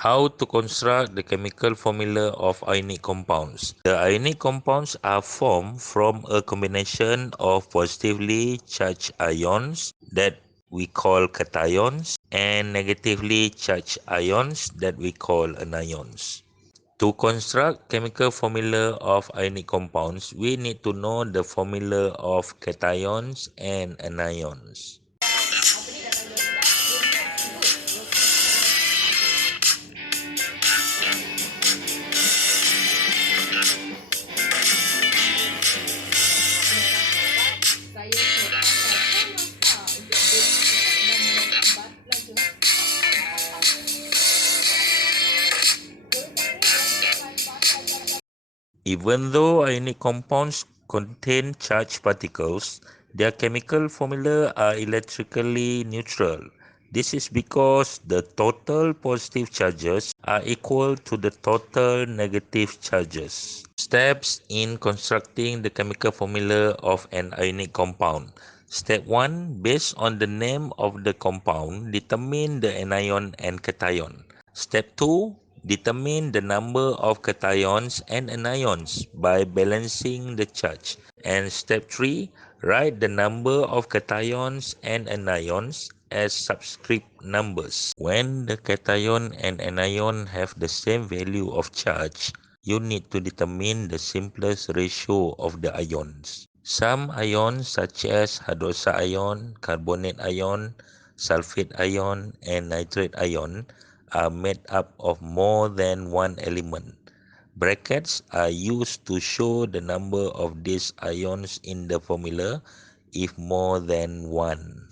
How to construct the chemical formula of ionic compounds. The ionic compounds are formed from a combination of positively charged ions that we call cations and negatively charged ions that we call anions. To construct chemical formula of ionic compounds, we need to know the formula of cations and anions. Even though ionic compounds contain charged particles, their chemical formula are electrically neutral. This is because the total positive charges are equal to the total negative charges. Steps in constructing the chemical formula of an ionic compound. Step 1. Based on the name of the compound, determine the anion and cation. Step 2. Determine the number of cations and anions by balancing the charge. And step 3. Write the number of cations and anions as subscript numbers. When the cation and anion have the same value of charge, you need to determine the simplest ratio of the ions. Some ions such as hydroxide ion, carbonate ion, sulfate ion, and nitrate ion are made up of more than one element. Brackets are used to show the number of these ions in the formula if more than one.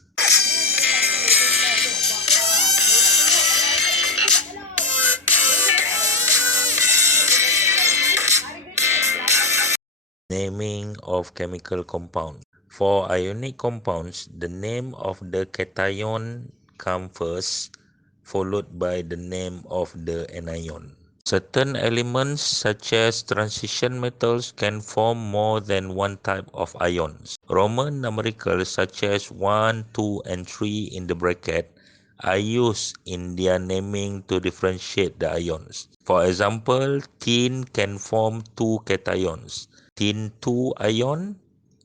Naming of chemical compounds. For ionic compounds, the name of the cation comes first, followed by the name of the anion. Certain elements such as transition metals can form more than one type of ions. Roman numericals such as 1, 2, and 3 in the bracket are used in their naming to differentiate the ions. For example, tin can form two cations, tin 2 ion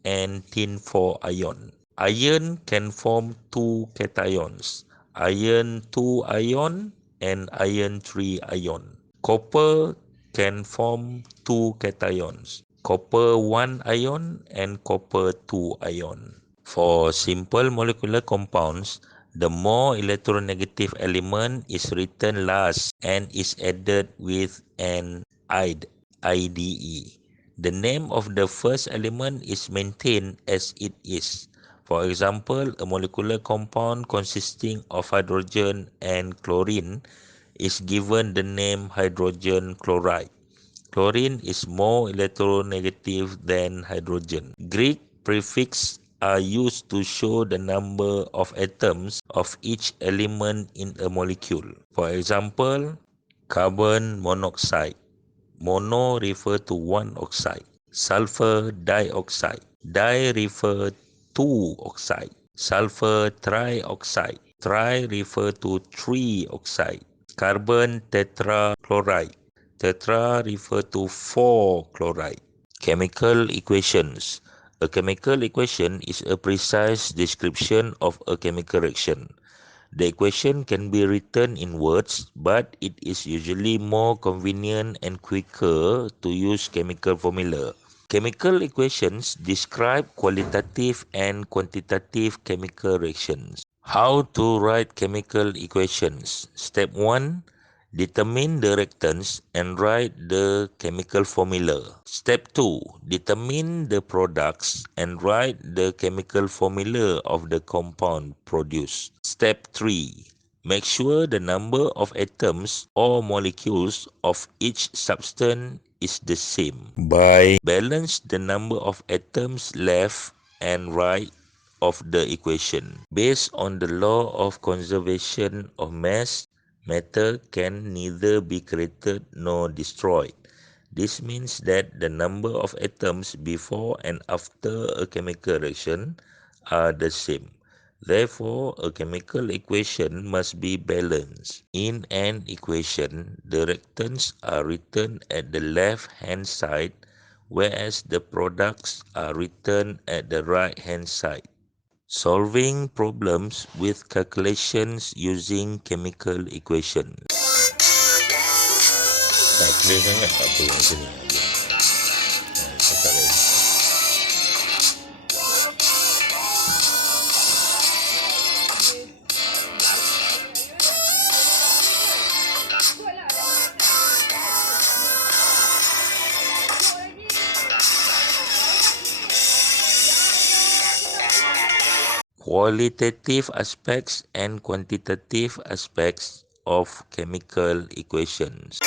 and tin 4 ion. Iron can form two cations, iron 2 ion and iron 3 ion. Copper can form two cations, copper 1 ion and copper 2 ion. For simple molecular compounds, the more electronegative element is written last and is added with an IDE. The name of the first element is maintained as it is. For example, a molecular compound consisting of hydrogen and chlorine is given the name hydrogen chloride. Chlorine is more electronegative than hydrogen. Greek prefixes are used to show the number of atoms of each element in a molecule. For example, carbon monoxide. Mono refer to one oxide. Sulfur dioxide. Di refer to oxide. Sulfur trioxide. Tri refer to three oxide. Carbon tetrachloride. Tetra refer to 4 chloride. Chemical equations. A chemical equation is a precise description of a chemical reaction. The equation can be written in words, but it is usually more convenient and quicker to use chemical formula. Chemical equations describe qualitative and quantitative chemical reactions. How to write chemical equations? Step 1. Determine the reactants and write the chemical formula. Step 2. Determine the products and write the chemical formula of the compound produced. Step 3. Make sure the number of atoms or molecules of each substance is the same. By balance the number of atoms left and right of the equation. Based on the law of conservation of mass, matter can neither be created nor destroyed. This means that the number of atoms before and after a chemical reaction are the same. Therefore, a chemical equation must be balanced. In an equation, the reactants are written at the left-hand side, whereas the products are written at the right-hand side. Solving problems with calculations using chemical equations. Tak clear sangat tak apa yang sini. Cakap lagi. Qualitative aspects and quantitative aspects of chemical equations.